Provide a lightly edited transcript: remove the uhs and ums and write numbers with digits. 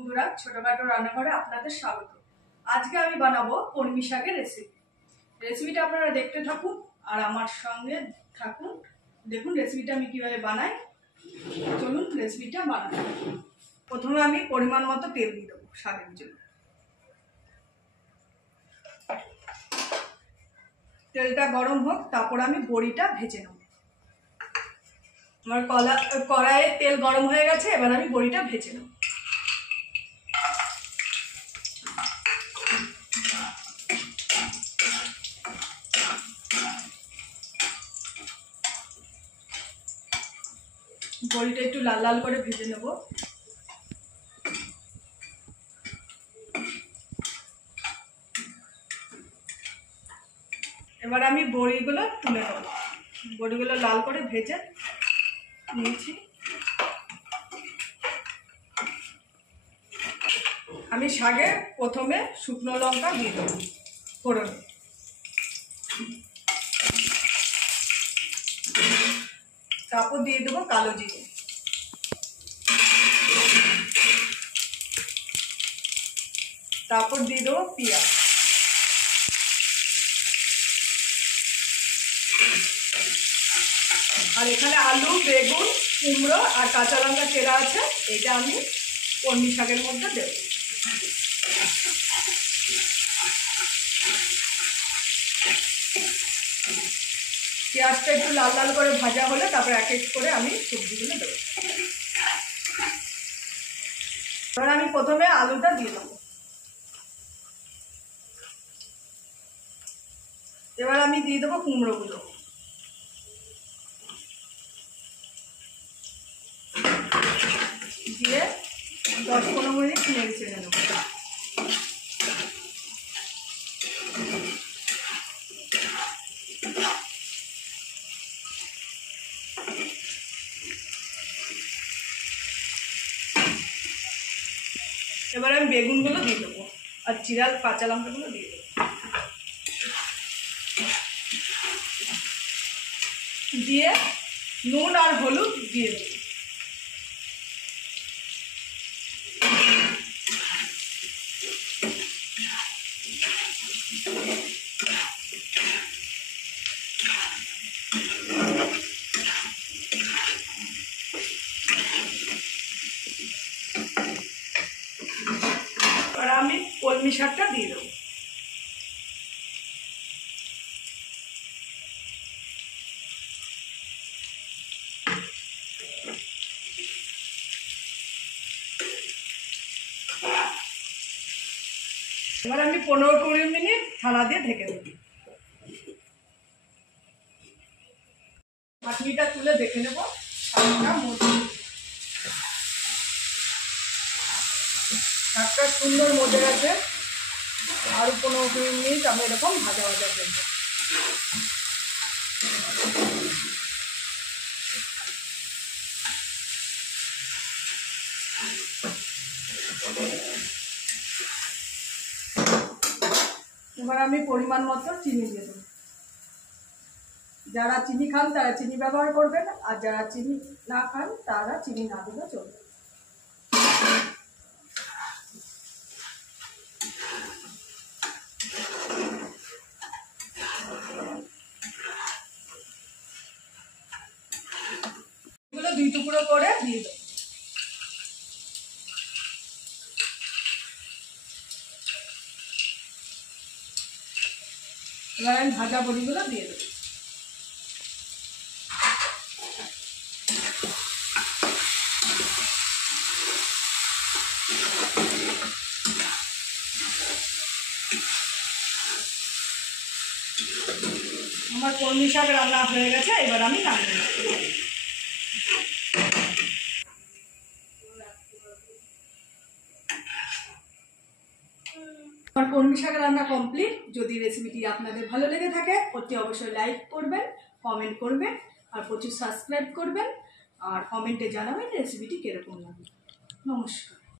বন্ধুরা, ছোটখাটো রান্নাঘরে আপনাদের স্বাগত। আজকে আমি বানাবো কলমি শাকের রেসিপিটা আপনারা দেখতে থাকুন আর আমার সঙ্গে থাকুন। দেখুন রেসিপিটা আমি কিভাবে বানাই। চলুন রেসিপিটা বানাই। প্রথমে আমি পরিমাণ মতো তেল দিয়ে দেবো শাকের জন্য। তেলটা গরম হোক, তারপর আমি বড়িটা ভেজে নেব। আমার কড়াইয়ে তেল গরম হয়ে গেছে, এবার আমি বড়িটা ভেজে নেব। বড়িটা একটু লাল লাল করে ভেজে নেব। এবার আমি বড়িগুলো তুলে নেব। বড়িগুলো লাল করে ভেজে নিয়েছি। আমি শাকে প্রথমে শুকনো লঙ্কা দিয়ে দেবো ফোড়নে। তারপর দিয়ে দেবো কালো জিরে। তারপর দিয়ে দেবো পেঁয়াজ। আর এখানে আলু, বেগুন, কুমড়ো আর কাঁচা লঙ্কা চেরা আছে, এটা আমি কলমি শাকের মধ্যে দেব। পেঁয়াজটা একটু লাল লাল করে ভাজা হলে তারপর এক এক করে আমি সবজিগুলো দেবো। এবার আমি প্রথমে আলুটা দিয়ে দেবো। এবার আমি দিয়ে দেবো কুমড়োগুলো। দিয়ে 10-15 মিনিট নেড়ে চেড়ে নেব। এবার আমি বেগুনগুলো দিয়ে দেবো আর চিরাল কাঁচা লঙ্কাগুলো দিয়ে দেবো। দিয়ে নুন আর হলুদ দিয়ে দেবো। আর আমি কলমি শাকটা দিয়ে দেবো। এবার আমি 15-20 মিনিট ঢাকা দিয়ে ঢেকে দেব। ঢাকনিটা তুলে দেখে নেব শাকটা সুন্দর মজে গেছে। আরো 15-20 মিনিট আমি এরকম ভাজা ভাজা করব। এবার আমি পরিমাণ মতো চিনি দিয়ে দেবো। যারা চিনি খান তারা চিনি ব্যবহার করবেন, আর যারা চিনি না খান তারা চিনি না দিলে চলবে। এগুলো 2 টুকরো করে দিয়ে দেবো। এবার আমি ভাজা বড়িগুলো দিয়ে দেবো। আমার কলমি শাক রান্না হয়ে গেছে, এবার আমি নামিয়ে নেব। আমার কলমি শাক রান্না কমপ্লিট। যদি রেসিপিটি আপনাদের ভালো লেগে থাকে অতি অবশ্যই লাইক করবেন, কমেন্ট করবেন আর প্রচুর সাবস্ক্রাইব করবেন। আর কমেন্টে জানাবেন রেসিপিটি কিরকম লাগে। নমস্কার।